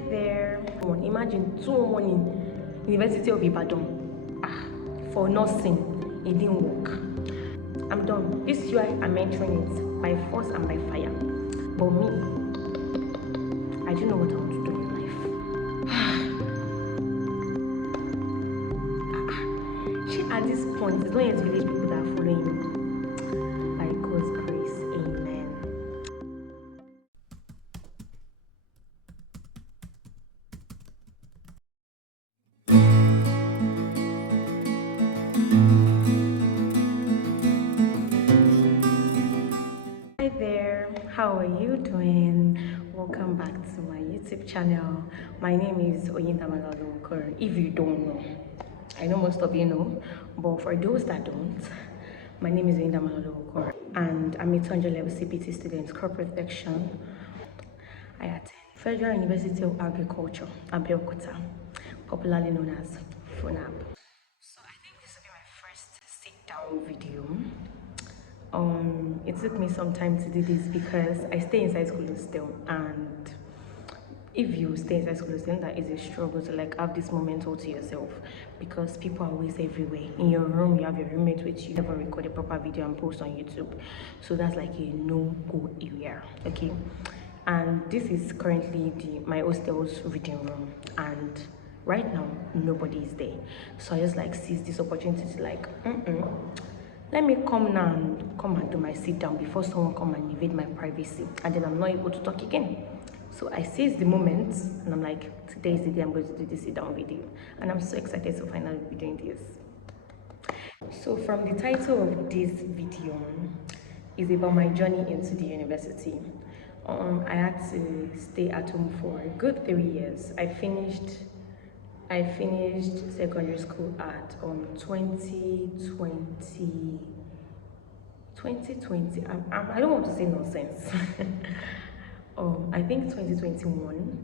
Hi there. Imagine 2 1 in University of Ibadan. For nursing, it didn't work. I'm done. This UI, I'm entering it by force and by fire. But me, I don't know what I want to do in life. She, at this point, it's not yet village people that are following me. By God's grace, amen. Hi there, how are you doing? Welcome back to my YouTube channel. My name is Oyindamola Olokor. If you don't know, I know most of you know, but for those that don't, my name is Oyindamola Olokor and I'm a 200 level CPT student, crop protection. I attend Federal University of Agriculture, Abeokuta, popularly known as FUNAB. So I think this will be my first sit-down video. It took me some time to do this because I stay inside school still, and if you stay inside school still, that is a struggle to like have this moment all to yourself because people are always everywhere. In your room, you have your roommate with you. Never record a proper video and post on YouTube, so that's like a no-go area. Okay, and this is currently my hostel's reading room, and right now nobody is there, so I just like seize this opportunity to like let me come now and come and do my sit down before someone come and invade my privacy, and then I'm not able to talk again. So I seize the moment and I'm like, today is the day I'm going to do this sit down video, and I'm so excited to finally be doing this. So from the title of this video is about my journey into the university. I had to stay at home for a good 3 years. I finished secondary school at 2020. I don't want to say nonsense. I think 2021.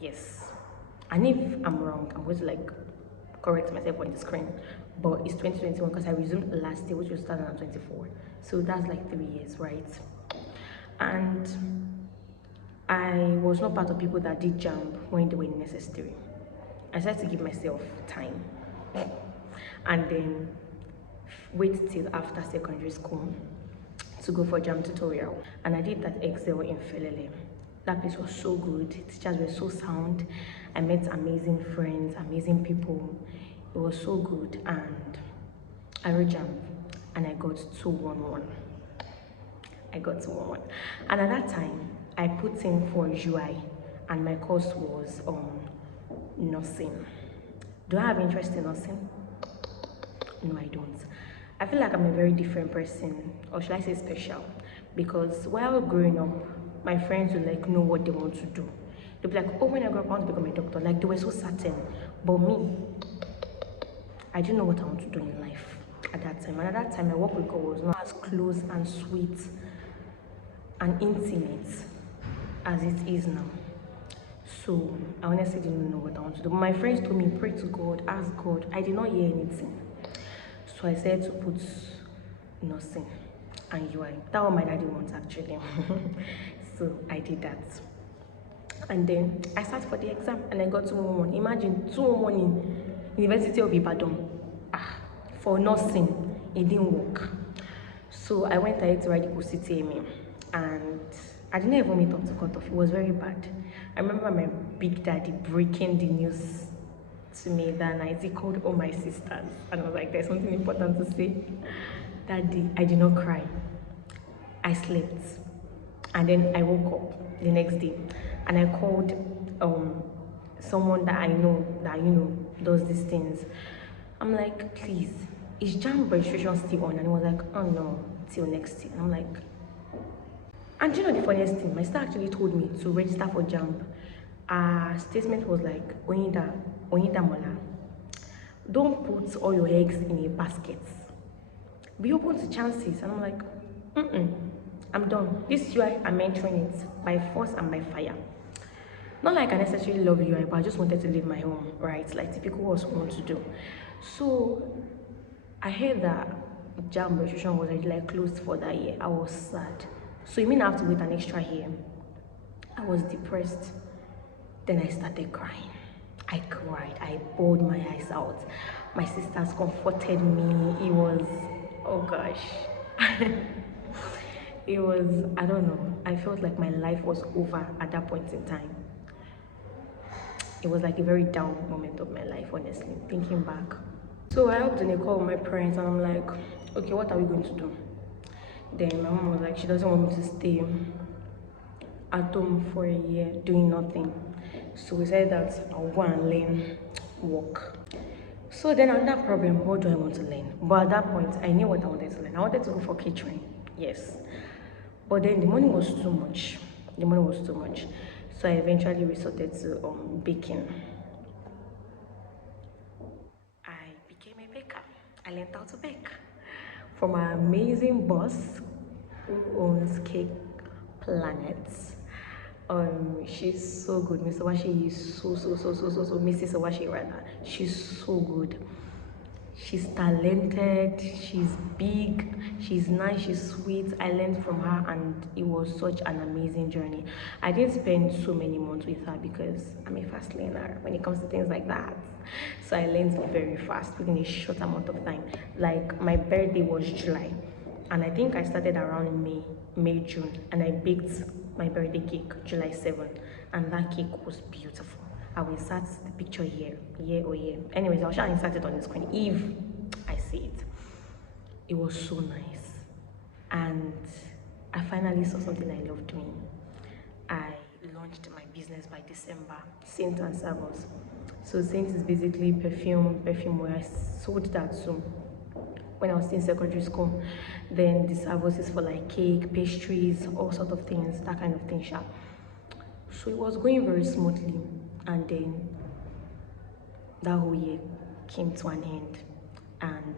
Yes. And if I'm wrong, I'm going to like correct myself on the screen. But it's 2021 because I resumed last year, which was 2024. So that's like 3 years, right? And I was not part of people that did jump when they were necessary. I decided to give myself time and then wait till after secondary school to go for jam tutorial. And I did that Excel in Felele. That place was so good. Teachers were so sound. I met amazing friends, amazing people. It was so good, and I wrote jam and I got 211. And at that time I put in for UI and my course was nursing. Do I have interest in nursing? No, I don't. I feel like I'm a very different person, or should I say special, because while growing up, my friends would like know what they want to do. They'd be like, oh, when I grow up, I want to become a doctor. Like, they were so certain. But me, I didn't know what I want to do in life at that time. And at that time, my work with God was not as close and sweet and intimate as it is now. So I honestly didn't know what I want to do. But my friends told me, pray to God, ask God. I did not hear anything. So I said to put nursing and UI. That's what my daddy wants actually. So I did that. And then I sat for the exam and I got 211. Imagine 211 in University of Ibadan. For nursing, it didn't work. So I went ahead to write the CTMA, and I didn't even meet up to cut off. It was very bad. I remember my big daddy breaking the news to me that night. He called all my sisters and I was like, there's something important to say. That day I did not cry. I slept, and then I woke up the next day and I called someone that I know that does these things. I'm like, please, is JAMB registration still on? And he was like, oh no, till next year. And I'm like, and you know the funniest thing, my sister actually told me to register for JAMB. Statement was like, Oyindamola, don't put all your eggs in a basket. Be open to chances. And I'm like, I'm done. This UI, I'm entering it by force and by fire. Not like I necessarily love UI, but I just wanted to leave my home, right? Like typical what want to do. So I heard that JAMB registration was already like closed for that year. I was sad. So you mean I have to wait an extra year? I was depressed. Then I started crying. I cried. I bawled my eyes out. My sisters comforted me. It was, oh gosh. It was, I don't know. I felt like my life was over at that point in time. It was like a very down moment of my life, honestly, thinking back. So I hopped in a call with my parents and I'm like, okay, what are we going to do? Then my mom was like, she doesn't want me to stay at home for a year doing nothing. So we said that I'll go and learn work. So then on that problem, what do I want to learn? But at that point, I knew what I wanted to learn. I wanted to go for catering, yes. But then the money was too much. The money was too much. So I eventually resorted to baking. I became a baker. I learned how to bake from our amazing boss who owns Cake Planet. She's so good. Mr. Washi is so Mrs. Washi rather. She's so good. She's talented, she's big, she's nice, she's sweet. I learned from her and it was such an amazing journey. I didn't spend so many months with her because I'm a fast learner when it comes to things like that. So I learned very fast within a short amount of time. Like my birthday was July and I think I started around June, and I baked my birthday cake July 7th, and that cake was beautiful. I will insert the picture here. Anyways, I'll insert it on the screen if I see it. It was so nice. And I finally saw something I love doing. I launched my business by December, Saint and Savos. So Saint is basically perfume where I sold that soon when I was in secondary school. Then the Savos is for like cake, pastries, all sort of things, that kind of thing. So it was going very smoothly, and then that whole year came to an end and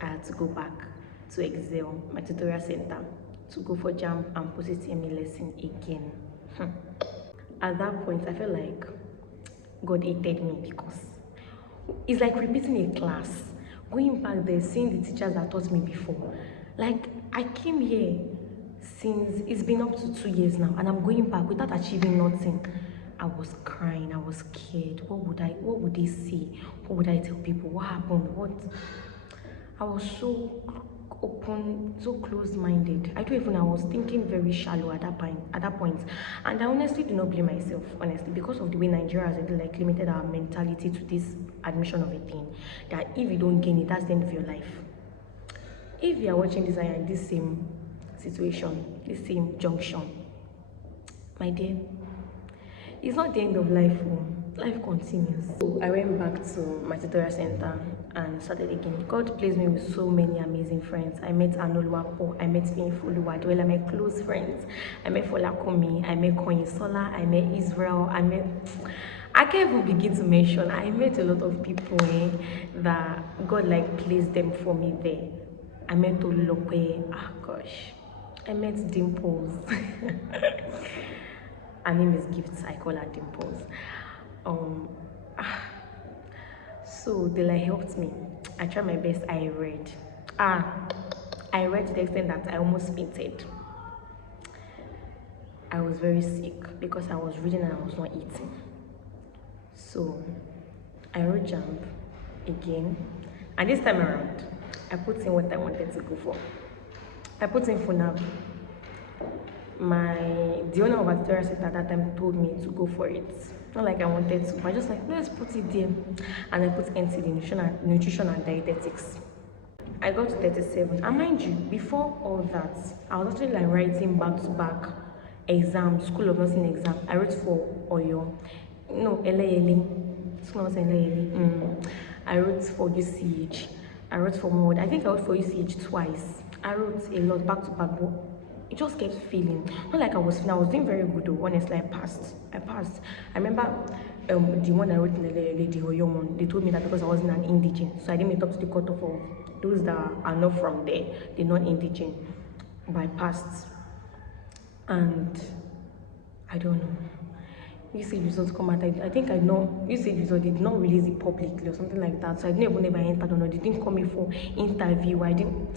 I had to go back to Excel, my tutorial center, to go for JAM and post-HTML lesson again. At that point, I felt like God hated me because it's like repeating a class. Going back there, seeing the teachers that taught me before. Like, I came here since it's been up to 2 years now, and I'm going back without achieving nothing. I was crying, I was scared. What would they say? What would I tell people? What happened? I was so open, so closed-minded. I was thinking very shallow at that point. And I honestly do not blame myself, honestly, because of the way Nigeria has really like limited our mentality to this admission of a thing. That if you don't gain it, that's the end of your life. If you are watching this and you're in this same situation, this same junction, my dear, it's not the end of life. Life continues. So I went back to my tutorial center and started again. God placed me with so many amazing friends. I met Anoluwapo, I met Finfoluwa, they were like my close friends. I met Folakumi, I met Koinsola, I met Israel, I can't even begin to mention. I met a lot of people that God like placed them for me there. I met Olulope, gosh. I met Dimples. Her name is Gifts, I call her Dimples. So they like helped me. I tried my best. I read to the extent that I almost fainted. I was very sick because I was reading and I was not eating. So I wrote jump again, and this time around I put in what I wanted to go for. I put in FUNAB. The owner of a tutorial center at that time told me to go for it. Not like I wanted to, but I just like, let's put it there. And I put NCD, nutrition and dietetics. I got to 37. And mind you, before all that, I was actually like writing back-to-back exams, School of Nursing exam. I wrote for Oyo. No, LALE. School of Nursing LALE. I wrote for UCH. I wrote for MOD. I think I wrote for UCH twice. I wrote a lot back-to-back, but it just kept failing. Not like I was doing very good though. Honestly, I passed. I remember the one I wrote in the Oyo one, they told me that because I wasn't an indigent, so I didn't meet up to the cutoff of those that are not from there, they're not indigent. But I passed. And I don't know. UCH results come out. I think I know UCH result did not release it publicly or something like that. So I didn't even know if I entered or not. They didn't call me for interview. I didn't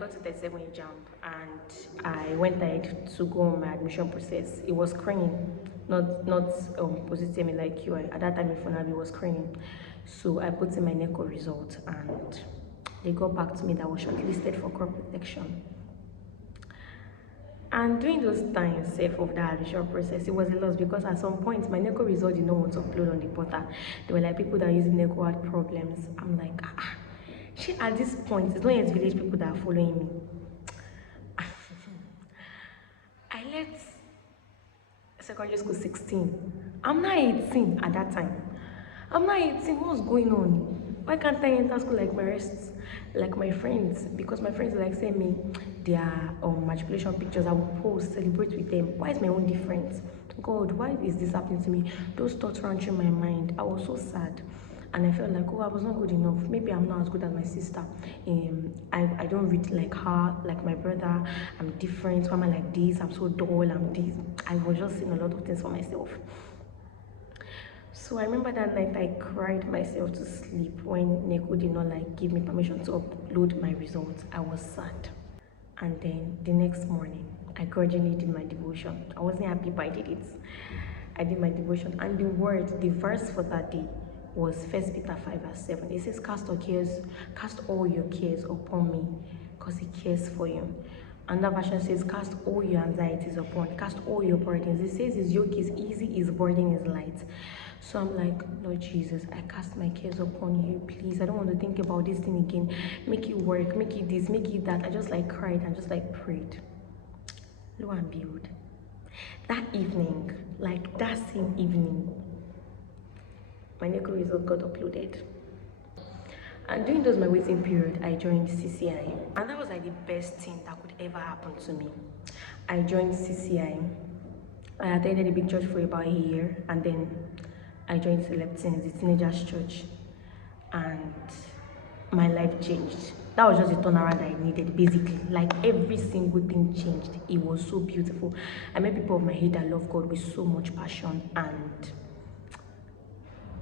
got to 37 jump and I went ahead to go on my admission process. It was screening, not positive like you. At that time in Funabi was screening. So I put in my NECO result and they got back to me that I was shortlisted for crop protection. And during those times safe of that admission process, it was a loss because at some point my NECO result did not want to upload on the portal. There were like people that are using NECO had problems. I'm like, she at this point, it's not yet village people that are following me. I left secondary school 16. I'm not 18 at that time. I'm not 18. What's going on? Why can't I enter school like my rest, like my friends? Because my friends like send me their matriculation pictures. I will post, celebrate with them. Why is my own different? God, why is this happening to me? Those thoughts ran through my mind. I was so sad. And I felt like, oh, I was not good enough. Maybe I'm not as good as my sister. I don't read like her, like my brother. I'm different. Why am I like this? I'm so dull. I'm this. I was just saying a lot of things for myself. So I remember that night I cried myself to sleep when NECO did not like give me permission to upload my results. I was sad. And then the next morning, I grudgingly did my devotion. I wasn't happy, but I did it. I did my devotion, and the verse for that day was 1 Peter 5:7. It says, cast all your cares upon me, because he cares for you. Another version says, cast all your anxieties upon, cast all your burdens. It says his yoke is easy, his burden is light. So I'm like, Lord Jesus, I cast my cares upon you, please. I don't want to think about this thing again. Make it work, make it this, make it that. I just like cried and just like prayed. Lo and behold, that evening, like that same evening, my NECO result got uploaded. And during those my waiting period, I joined CCI. And that was like the best thing that could ever happen to me. I joined CCI. I attended a big church for about a year, and then I joined Selectings, the teenagers church, and my life changed. That was just the turnaround I needed, basically. Like every single thing changed. It was so beautiful. I met people of my age that love God with so much passion, and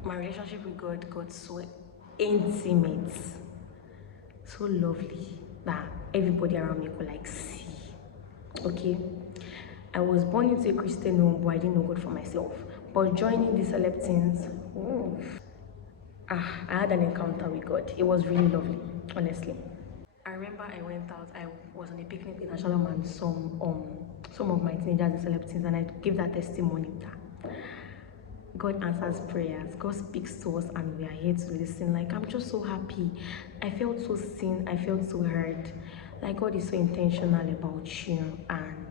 my relationship with God got so intimate, so lovely that everybody around me could like see. Okay, I was born into a Christian home, but I didn't know God for myself. But joining the Selectings, I had an encounter with God. It was really lovely, honestly. I remember I went out. I was on a picnic in Shalom and some of my teenagers in Selectings, and I gave that testimony that God answers prayers, God speaks to us, and we are here to listen. Like, I'm just so happy. I felt so seen, I felt so heard. Like, God is so intentional about you. And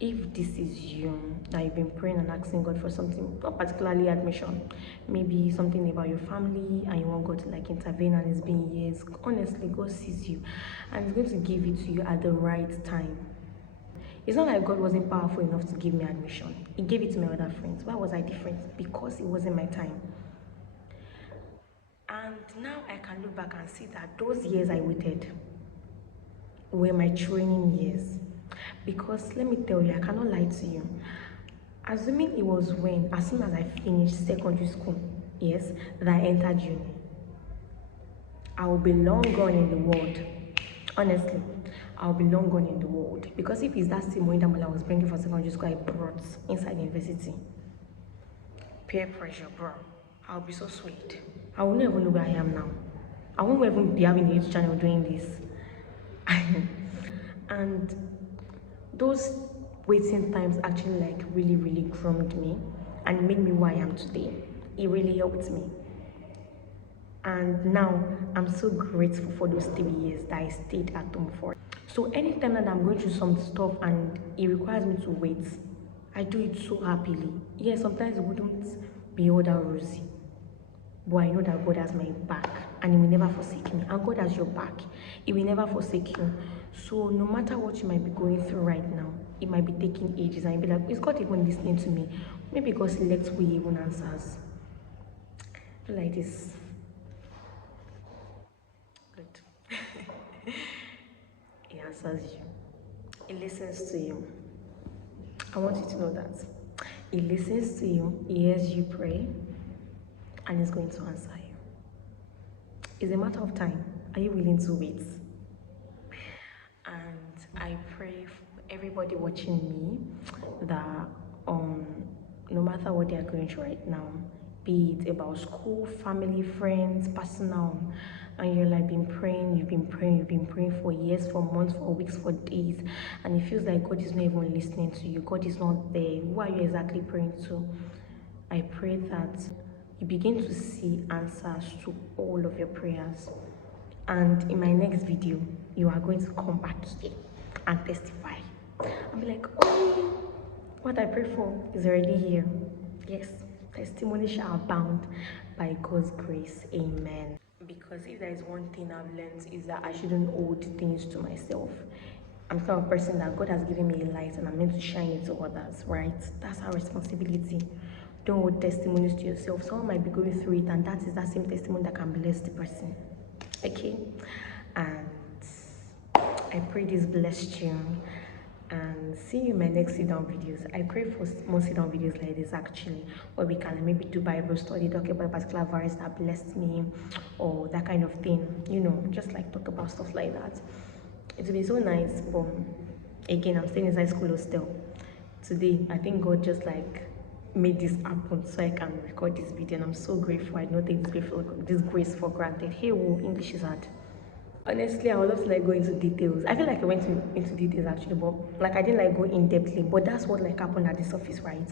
if this is you, that you've been praying and asking God for something, not particularly admission, maybe something about your family, and you want God to like intervene, and it's been years, honestly, God sees you and He's going to give it to you at the right time. It's not like God wasn't powerful enough to give me admission. He gave it to my other friends. Why was I different? Because it wasn't my time. And now I can look back and see that those years I waited were my training years. Because let me tell you, I cannot lie to you. Assuming it was when, as soon as I finished secondary school, yes, that I entered uni, I will be long gone in the world. Honestly, I'll be long gone in the world. Because if it's that same way that I was bringing for secondary school, I brought inside university. Peer pressure, bro. I'll be so sweet. I will not even know where I am now. I won't even be having a YouTube channel doing this. And those waiting times actually like really groomed me and made me who I am today. It really helped me. And now I'm so grateful for those 3 years that I stayed at home for. So anytime that I'm going through some stuff and it requires me to wait, I do it so happily. Yes, sometimes it wouldn't be all that rosy, but I know that God has my back and He will never forsake me. And God has your back. He will never forsake you. So no matter what you might be going through right now, it might be taking ages and you'll be like, is God even listening to me? Maybe God selects who He even answers. Like this. Good. He answers you. He listens to you. I want you to know that. He listens to you, He hears you pray, and He's going to answer you. It's a matter of time. Are you willing to wait? everybody watching me that no matter what they are going through right now, be it about school, family, friends, personal, and you're like you've been praying for years, for months, for weeks, for days, and it feels like God is not even listening to you. God is not there. Who are you exactly praying to? I pray that you begin to see answers to all of your prayers. And in my next video, you are going to come back here and testify. I'll be like, oh, what I pray for is already here. Yes, testimony shall abound by God's grace. Amen. Because if there is one thing I've learned is that I shouldn't hold things to myself. I'm the kind of person that God has given me a light and I'm meant to shine it to others, right? That's our responsibility. Don't hold testimonies to yourself. Someone might be going through it and that is that same testimony that can bless the person. Okay? And I pray this blessed you. And see you in my next sit down videos. I pray for more sit down videos like this actually, where we can maybe do Bible study, talk about a particular verse that blessed me, or that kind of thing, you know, just like talk about stuff like that. It will be so nice. But again, I'm staying inside school hostel today. I think God just like made this happen so I can record this video, and I'm so grateful. I don't take this grace for granted. Hey, whoa, English is hard. Honestly, I would love to like go into details. I feel like I went into details actually, but like I didn't like go in depthly. But that's what like happened at the surface, right?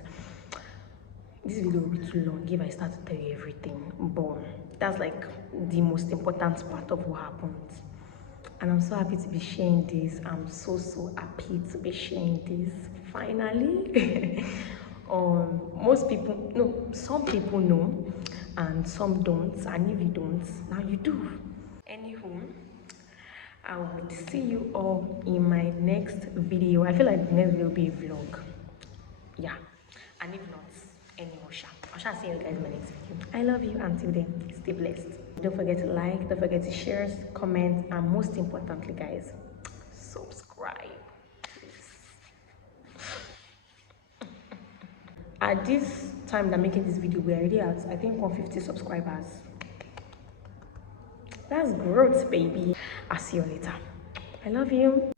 This video will be too long if I start to tell you everything. But that's like the most important part of what happened. And I'm so happy to be sharing this. I'm so happy to be sharing this finally. Most people, no, some people know, and some don't. And if you don't, now you do. Anywho, I would see you all in my next video. I feel like the next video will be a vlog. Yeah. And if not, anymore, I shall see you guys in my next video. I love you. Until then, stay blessed. Don't forget to like, don't forget to share, comment, and most importantly, guys, subscribe. At this time that I'm making this video, we're already at, I think, 150 subscribers. That's growth, baby. I'll see you later. I love you.